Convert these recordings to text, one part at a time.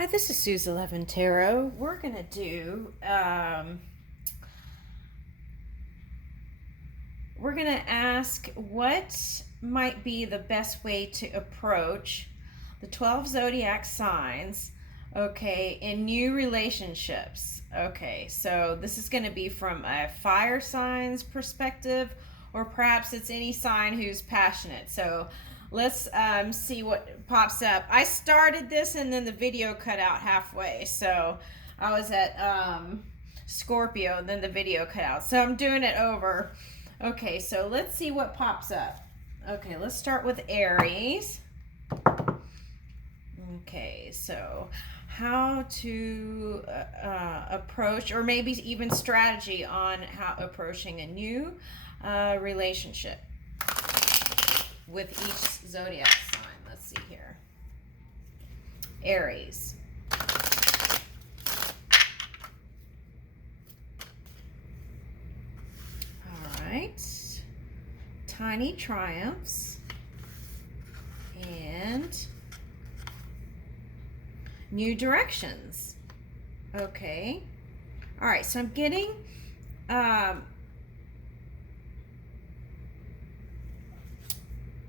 Hi, this is Suze 11 Tarot. We're going to do, we're going to ask what might be the best way to approach the 12 zodiac signs, okay, in new relationships. Okay, so this is going to be from a fire signs perspective, or perhaps it's any sign who's passionate. So let's see what pops up. I started this and then the video cut out halfway. So I was at Scorpio, and then the video cut out. So I'm doing it over. Okay, so let's see what pops up. Okay, let's start with Aries. Okay, so how to approach, or maybe even strategy on how approaching a new relationship with each zodiac sign. Let's see here. Aries. All right. Tiny triumphs. And new directions. Okay. All right, so I'm getting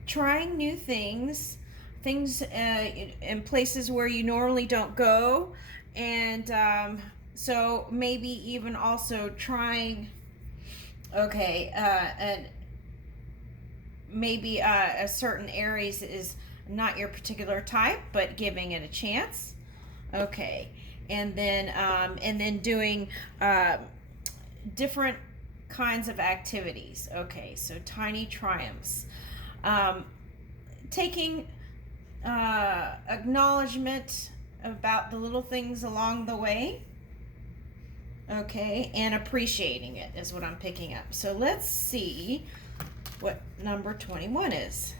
trying new things in places where you normally don't go, and so maybe even also trying, okay, and maybe a certain Aries is not your particular type, but giving it a chance. Okay, and then doing different kinds of activities. Okay, so tiny triumphs. Taking acknowledgement about the little things along the way. Okay, and appreciating it is what I'm picking up. So let's see what number 21 is.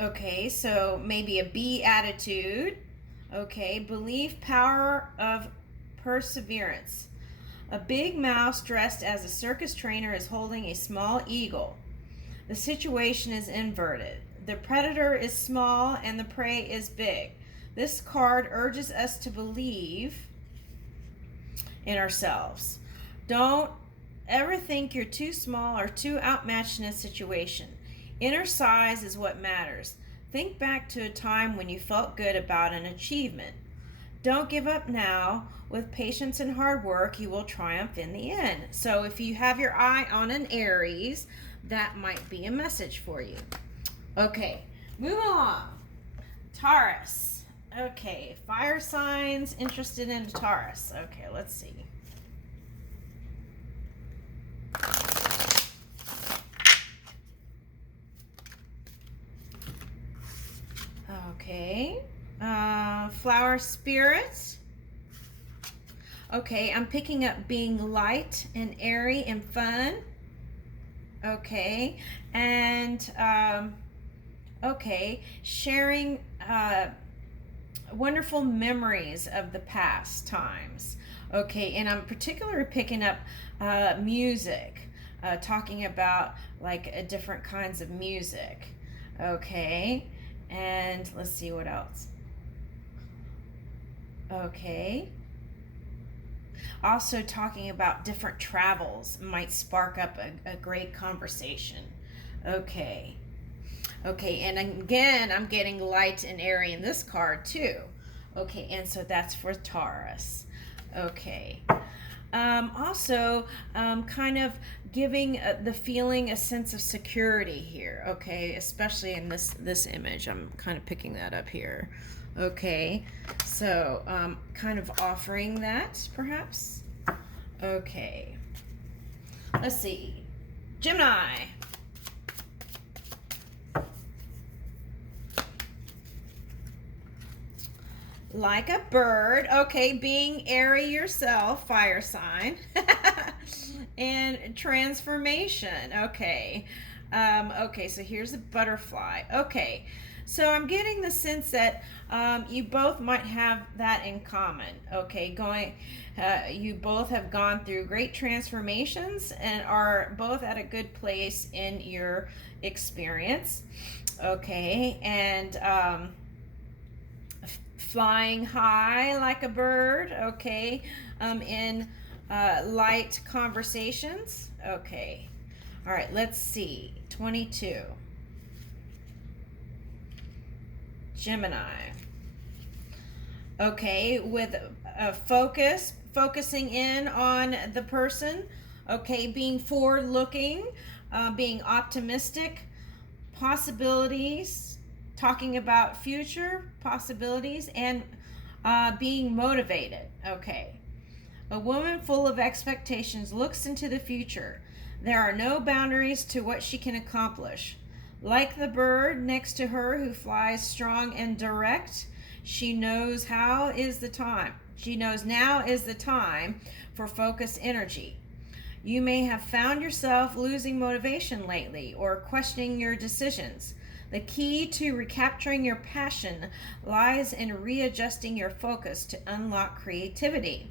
Okay, so maybe a B attitude. Okay, belief, power of perseverance. A big mouse dressed as a circus trainer is holding a small eagle. The situation is inverted. The predator is small and the prey is big. This card urges us to believe in ourselves. Don't ever think you're too small or too outmatched in a situation. Inner size is what matters. Think back to a time when you felt good about an achievement. Don't give up now. With patience and hard work, you will triumph in the end. So if you have your eye on an Aries, that might be a message for you. Okay, move along. Taurus. Okay, fire signs interested in Taurus. Okay, let's see. Okay, flower spirits. Okay, I'm picking up being light and airy and fun. Okay, and okay, sharing wonderful memories of the past times. Okay, and I'm particularly picking up music, talking about like different kinds of music. Okay, and let's see what else. Okay. Also, talking about different travels might spark up a great conversation. Okay. Okay, and again, I'm getting light and airy in this card too. Okay, and so that's for Taurus. Okay. Also, kind of giving the feeling a sense of security here. Okay, especially in this image. I'm kind of picking that up here. Okay, so kind of offering that perhaps. Okay, let's see. Gemini. Like a bird. Okay, being airy yourself, fire sign. And transformation. Okay. Okay, so here's a butterfly. Okay, so I'm getting the sense that you both might have that in common. Okay, you both have gone through great transformations and are both at a good place in your experience. Okay, and flying high like a bird. Okay, in light conversations. Okay. All right, let's see. 22. Gemini. Okay, with a focusing in on the person. Okay, being forward looking, being optimistic, possibilities, talking about future possibilities, and being motivated. Okay. A woman full of expectations looks into the future. There are no boundaries to what she can accomplish. Like the bird next to her who flies strong and direct, she knows now is the time for focused energy. You may have found yourself losing motivation lately or questioning your decisions. The key to recapturing your passion lies in readjusting your focus to unlock creativity.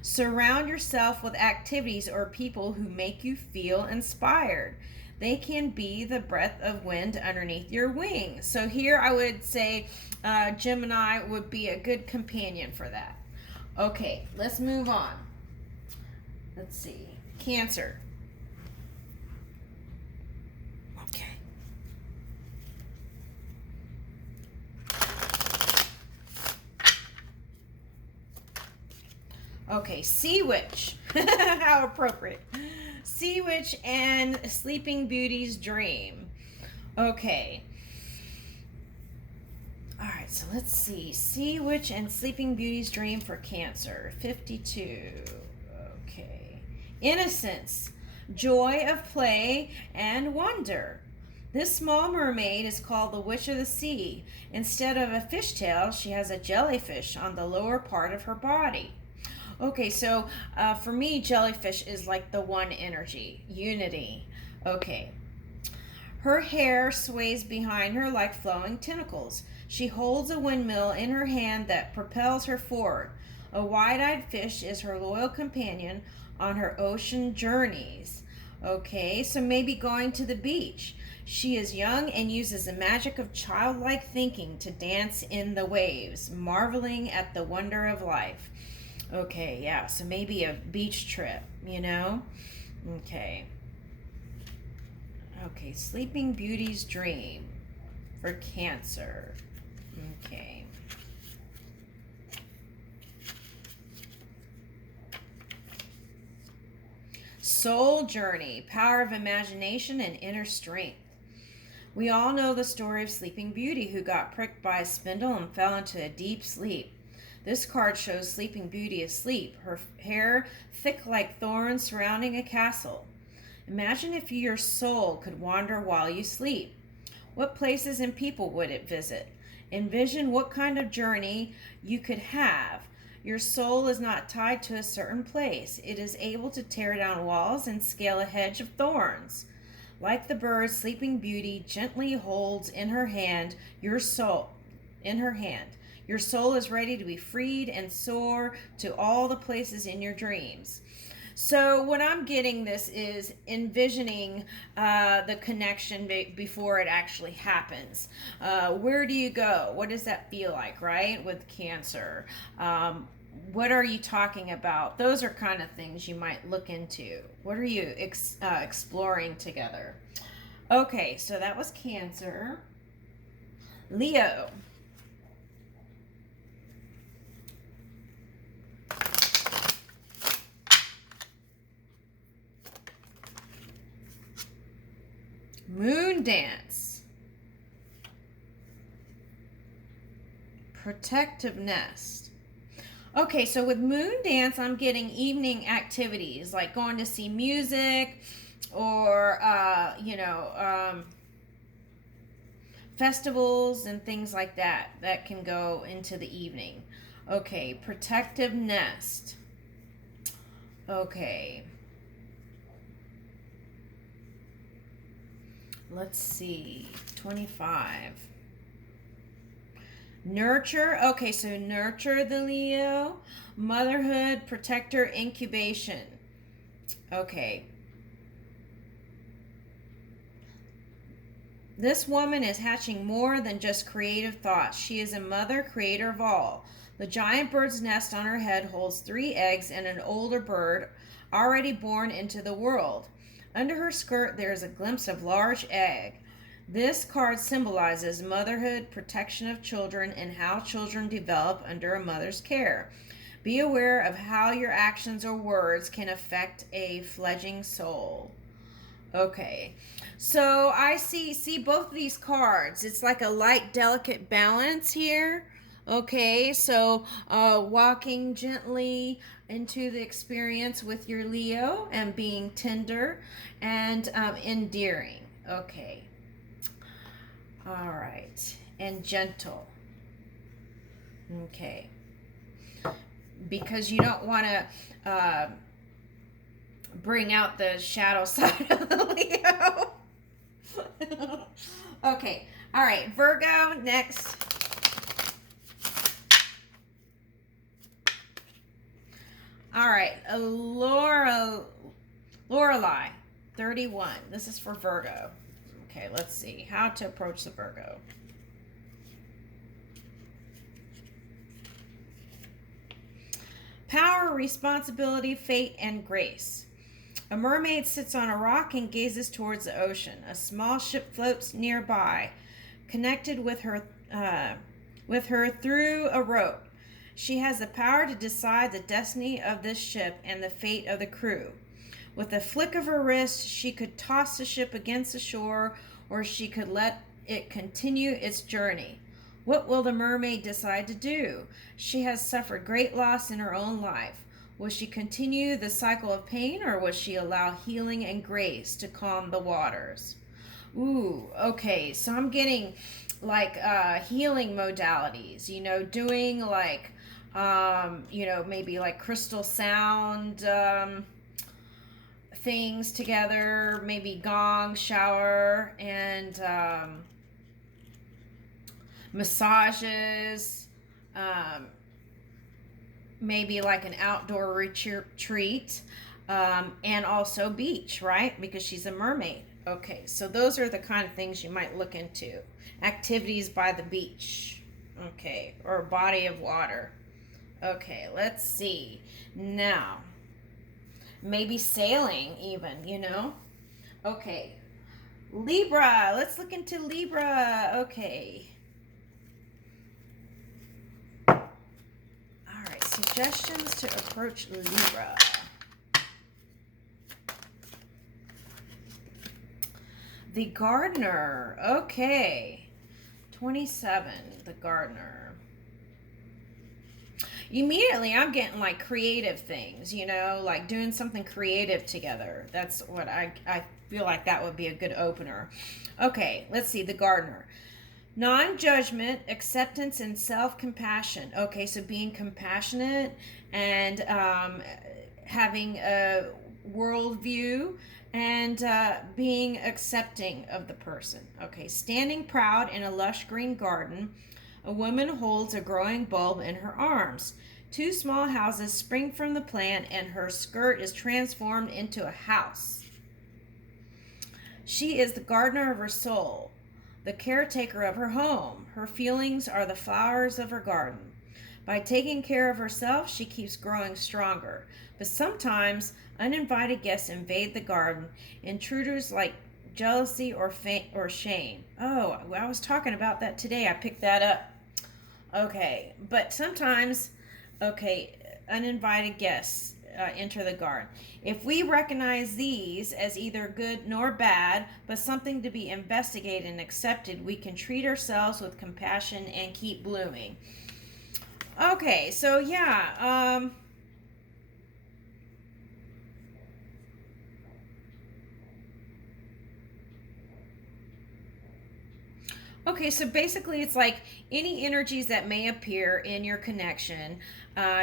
Surround yourself with activities or people who make you feel inspired. They can be the breath of wind underneath your wings. So here I would say Gemini would be a good companion for that. Okay, let's move on. Let's see. Cancer. Okay. Okay, Sea Witch. How appropriate. Sea Witch and Sleeping Beauty's Dream. Okay. All right, so let's see. Sea Witch and Sleeping Beauty's Dream for Cancer. 52. Okay. Innocence, joy of play, and wonder. This small mermaid is called the Witch of the Sea. Instead of a fishtail, she has a jellyfish on the lower part of her body. Okay, so for me, jellyfish is like the one energy, unity. Okay. Her hair sways behind her like flowing tentacles. She holds a windmill in her hand that propels her forward. A wide-eyed fish is her loyal companion on her ocean journeys. Okay, so maybe going to the beach. She is young and uses the magic of childlike thinking to dance in the waves, marveling at the wonder of life. Okay, yeah, so maybe a beach trip, you know? Okay. Okay, Sleeping Beauty's Dream for Cancer. Okay. Soul Journey, power of imagination and inner strength. We all know the story of Sleeping Beauty, who got pricked by a spindle and fell into a deep sleep. This card shows Sleeping Beauty asleep, her hair thick like thorns surrounding a castle. Imagine if your soul could wander while you sleep. What places and people would it visit? Envision what kind of journey you could have. Your soul is not tied to a certain place. It is able to tear down walls and scale a hedge of thorns. Like the bird, Sleeping Beauty gently holds in her hand your soul. In her hand. Your soul is ready to be freed and soar to all the places in your dreams. So what I'm getting this is envisioning the connection before it actually happens. Where do you go? What does that feel like, right? With Cancer. What are you talking about? Those are kind of things you might look into. What are you exploring together? Okay, so that was Cancer. Leo. Moon Dance. Protective Nest. Okay, so with Moon Dance, I'm getting evening activities like going to see music or, festivals and things like that that can go into the evening. Okay, Protective Nest. Okay. Let's see. 25. Nurture. Okay, so nurture the Leo. Motherhood, protector, incubation. Okay. This woman is hatching more than just creative thoughts. She is a mother, creator of all. The giant bird's nest on her head holds 3 eggs and an older bird already born into the world. Under her skirt, there is a glimpse of large egg. This card symbolizes motherhood, protection of children, and how children develop under a mother's care. Be aware of how your actions or words can affect a fledgling soul. Okay. So I see both of these cards. It's like a light, delicate balance here. Okay, so walking gently into the experience with your Leo and being tender and endearing. Okay. All right. And gentle. Okay. Because you don't want to bring out the shadow side of the Leo. Okay. All right. Virgo, next. All right. Lorelei, 31. This is for Virgo. Okay, let's see how to approach the Virgo. Power, responsibility, fate, and grace. A mermaid sits on a rock and gazes towards the ocean. A small ship floats nearby, connected with her through a rope. She has the power to decide the destiny of this ship and the fate of the crew. With a flick of her wrist, she could toss the ship against the shore, or she could let it continue its journey. What will the mermaid decide to do? She has suffered great loss in her own life. Will she continue the cycle of pain, or will she allow healing and grace to calm the waters? Ooh, okay, so I'm getting like healing modalities, doing like, maybe like crystal sound things together, maybe gong, shower, and massages, maybe like an outdoor retreat, and also beach, right? Because she's a mermaid. Okay, so those are the kind of things you might look into. Activities by the beach, okay, or a body of water. Okay, let's see. Now, maybe sailing even, Okay, Libra, let's look into Libra. Okay. All right, suggestions to approach Libra. The Gardener. Okay. 27, the Gardener. Immediately, I'm getting like creative things, like doing something creative together. That's what I feel like that would be a good opener. Okay, let's see, the Gardener. Non-judgment, acceptance, and self-compassion. Okay, so being compassionate and having a worldview and being accepting of the person. Okay, standing proud in a lush green garden. A woman holds a growing bulb in her arms. 2 small houses spring from the plant, and her skirt is transformed into a house. She is the gardener of her soul, the caretaker of her home. Her feelings are the flowers of her garden. By taking care of herself, she keeps growing stronger. But sometimes uninvited guests invade the garden, intruders like jealousy or shame. Oh, I was talking about that today. I picked that up. Okay, but sometimes, uninvited guests enter the garden. If we recognize these as either good nor bad, but something to be investigated and accepted, we can treat ourselves with compassion and keep blooming. Okay, so yeah, okay, so basically it's like any energies that may appear in your connection,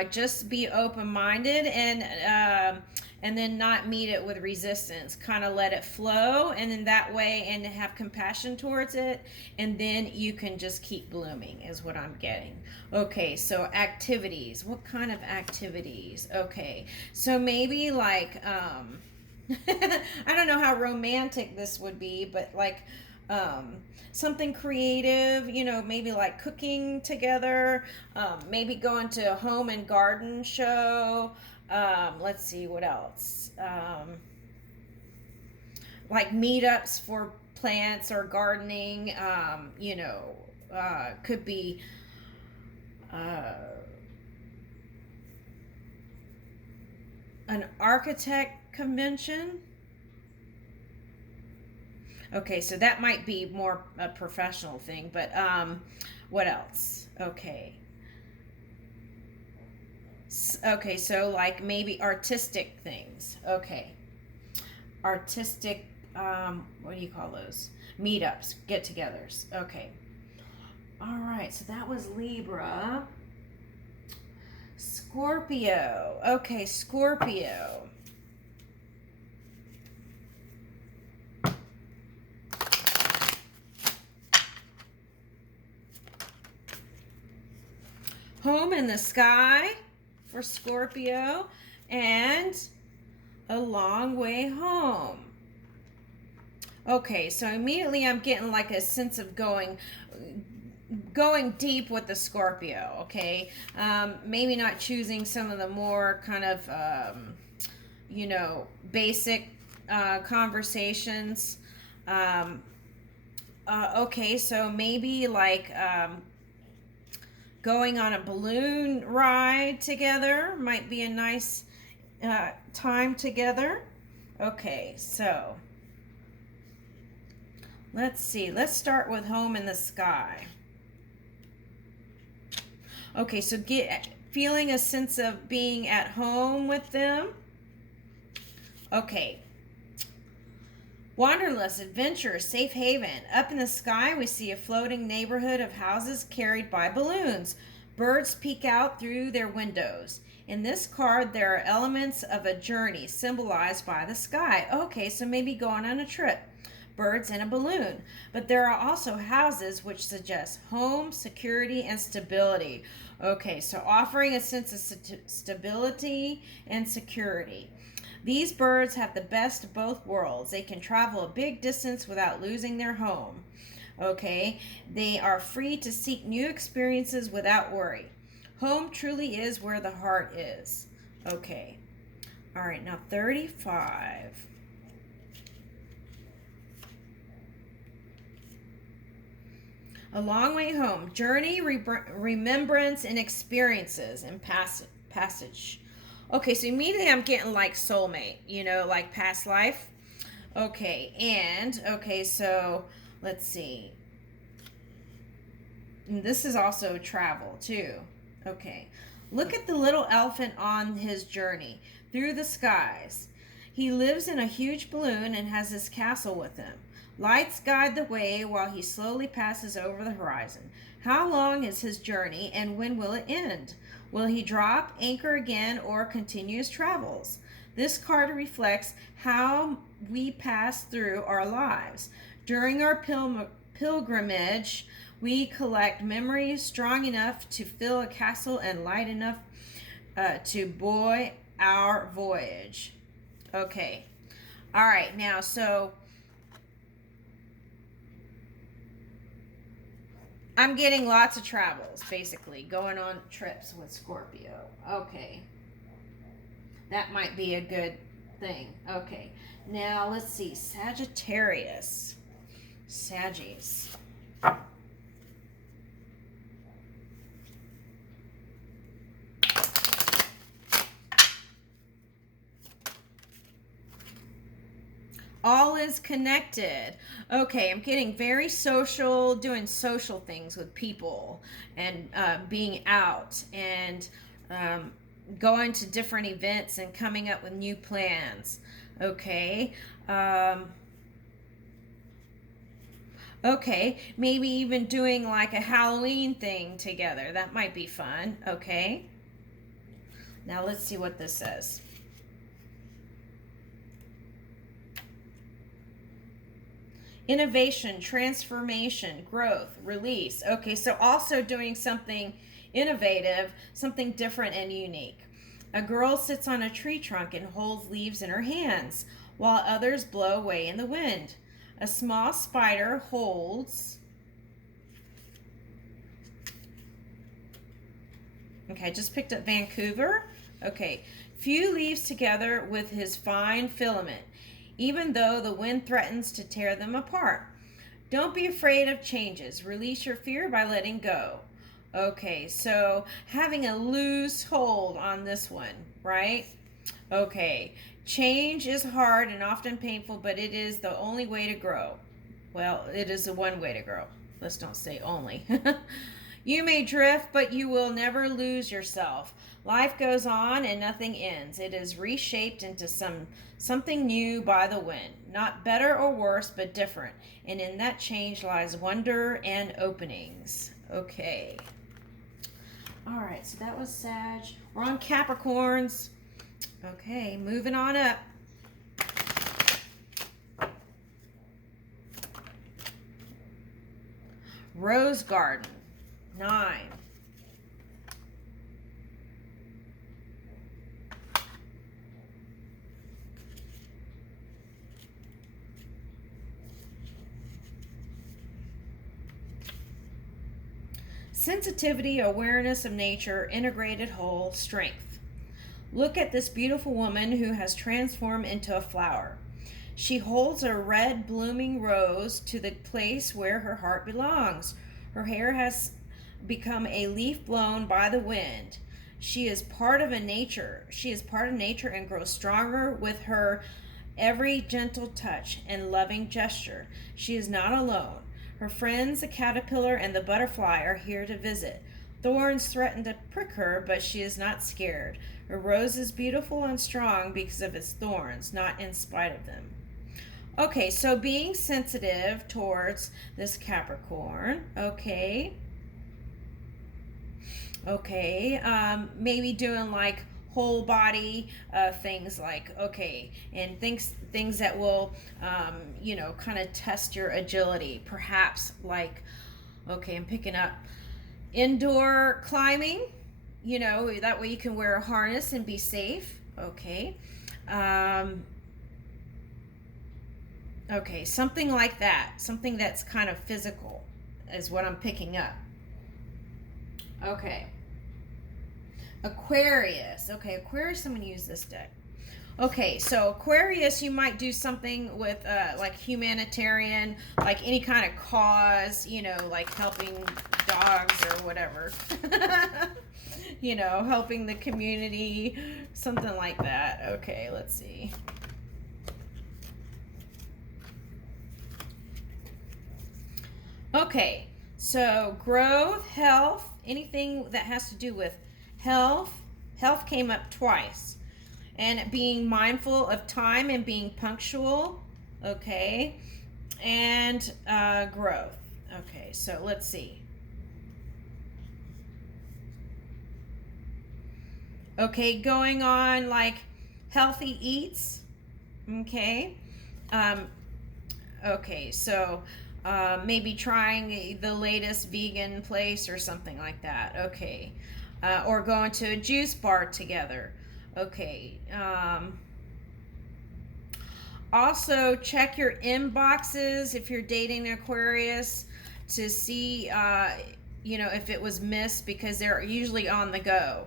just be open-minded and and then not meet it with resistance. Kind of let it flow, and then that way, and have compassion towards it, and then you can just keep blooming, is what I'm getting. Okay, so activities. What kind of activities? Okay, so maybe like, I don't know how romantic this would be, but like, something creative, maybe like cooking together, maybe going to a home and garden show. Let's see what else. Like meetups for plants or gardening. Could be an architect convention. Okay, so that might be more a professional thing, but what else? Okay. Okay, so like maybe artistic things. Okay. Artistic, what do you call those? Meetups, get-togethers. Okay. All right, so that was Libra. Scorpio. Okay, Scorpio. Home in the sky for Scorpio, and a long way home. Okay, so immediately I'm getting like a sense of going deep with the Scorpio. Okay, maybe not choosing some of the more kind of basic conversations. Okay, so maybe like going on a balloon ride together might be a nice time together. Okay, so let's see. Let's start with home in the sky. Okay, so feeling a sense of being at home with them. Okay. Wanderlust, adventure, safe haven. Up in the sky, we see a floating neighborhood of houses carried by balloons. Birds peek out through their windows. In this card, there are elements of a journey symbolized by the sky. Okay, so maybe going on a trip. Birds in a balloon. But there are also houses which suggest home, security, and stability. Okay, so offering a sense of stability and security. These birds have the best of both worlds. They can travel a big distance without losing their home. Okay, they are free to seek new experiences without worry. Home truly is where the heart is. Okay, all right, now 35. A long way home. Journey, remembrance, and experiences and passage. Okay, so immediately I'm getting like soulmate, like past life. Okay, so let's see. And this is also travel too. Okay, look at the little elephant on his journey through the skies. He lives in a huge balloon and has his castle with him. Lights guide the way while he slowly passes over the horizon. How long is his journey, and when will it end? Will he drop, anchor again, or continue his travels? This card reflects how we pass through our lives. During our pilgrimage, we collect memories strong enough to fill a castle and light enough to buoy our voyage. Okay. All right. Now, so I'm getting lots of travels, basically, going on trips with Scorpio. Okay. That might be a good thing. Okay. Now, let's see. Sagittarius. Saggies. All is connected. Okay, I'm getting very social, doing social things with people, and being out, and going to different events and coming up with new plans. Okay. Okay, maybe even doing like a Halloween thing together. That might be fun. Okay. Now let's see what this says. Innovation, transformation, growth, release. Okay, so also doing something innovative, something different and unique. A girl sits on a tree trunk and holds leaves in her hands, while others blow away in the wind. A small spider holds. Okay, I just picked up Vancouver. Okay, few leaves together with his fine filament, even though the wind threatens to tear them apart. Don't be afraid of changes. Release your fear by letting go. Okay, so having a loose hold on this one, right? Okay, change is hard and often painful, but it is the only way to grow. Well, it is the one way to grow. Let's don't say only. You may drift, but you will never lose yourself. Life goes on and nothing ends. It is reshaped into something new by the wind. Not better or worse, but different. And in that change lies wonder and openings. Okay. All right, so that was Sag. We're on Capricorns. Okay, moving on up. Rose Garden, 9. Sensitivity, awareness of nature, integrated whole, strength. Look at this beautiful woman who has transformed into a flower. She holds a red blooming rose to the place where her heart belongs. Her hair has become a leaf blown by the wind. She is part of nature. She is part of nature and grows stronger with her every gentle touch and loving gesture. She is not alone. Her friends, the caterpillar and the butterfly, are here to visit. Thorns threaten to prick her, but she is not scared. Her rose is beautiful and strong because of its thorns, not in spite of them. Okay, so being sensitive towards this Capricorn, okay. Maybe doing like whole body things like, okay, and things that will, kind of test your agility. Perhaps like, okay, I'm picking up indoor climbing, that way you can wear a harness and be safe. Okay. Okay, something like that. Something that's kind of physical is what I'm picking up. Okay. Aquarius. Okay, Aquarius, I'm going to use this deck. Okay, so Aquarius, you might do something with like humanitarian, like any kind of cause, like helping dogs or whatever. Helping the community, something like that. Okay, let's see. Okay, so growth, health, anything that has to do with health. Health came up twice. And being mindful of time and being punctual. Okay. And growth. Okay, so let's see. Okay, going on like healthy eats. Okay. Okay, so maybe trying the latest vegan place or something like that. Okay. Or going to a juice bar together. Okay. Also, check your inboxes if you're dating Aquarius to see, if it was missed, because they're usually on the go.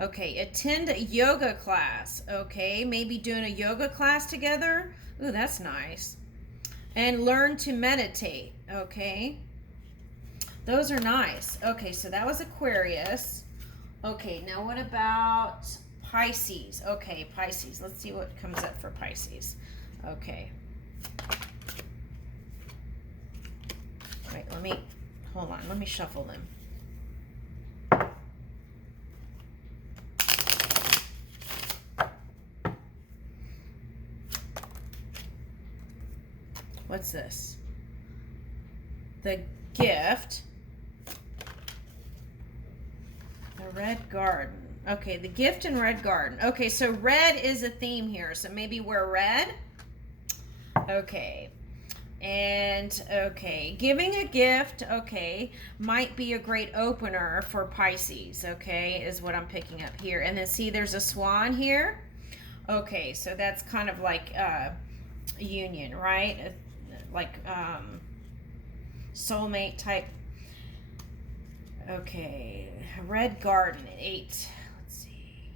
Okay. Attend a yoga class. Okay. Maybe doing a yoga class together. Ooh, that's nice. And learn to meditate. Okay. Those are nice. Okay, so that was Aquarius. Okay, now what about Pisces? Okay, Pisces. Let's see what comes up for Pisces. Okay. Wait, hold on. Let me shuffle them. What's this? The gift. The red garden. Okay, the gift and red garden. Okay, so red is a theme here, so maybe wear red. Okay. And okay, giving a gift, okay, might be a great opener for Pisces, okay, is what I'm picking up here. And then see, there's a swan here. Okay, so that's kind of like union, right? Like soulmate type. Okay, red garden at 8. Let's see.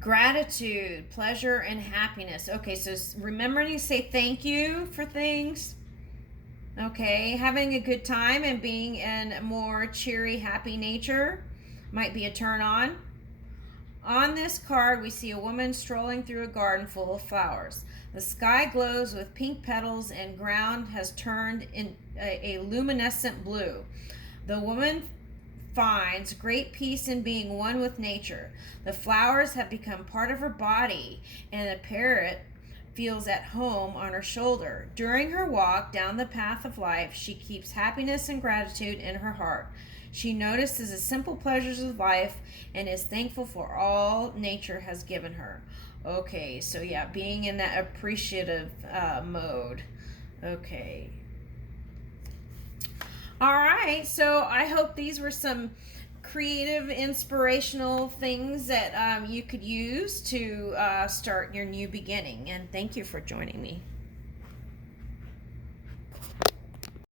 Gratitude, pleasure, and happiness. Okay, so remembering to say thank you for things. Okay, having a good time and being in a more cheery, happy nature might be a turn on. On this card, we see a woman strolling through a garden full of flowers. The sky glows with pink petals and ground has turned in a luminescent blue. The woman finds great peace in being one with nature. The flowers have become part of her body, and a parrot feels at home on her shoulder. During her walk down the path of life, she keeps happiness and gratitude in her heart. She notices the simple pleasures of life and is thankful for all nature has given her. Okay, so yeah, being in that appreciative mode. Okay. All right, so I hope these were some creative, inspirational things that you could use to start your new beginning. And thank you for joining me.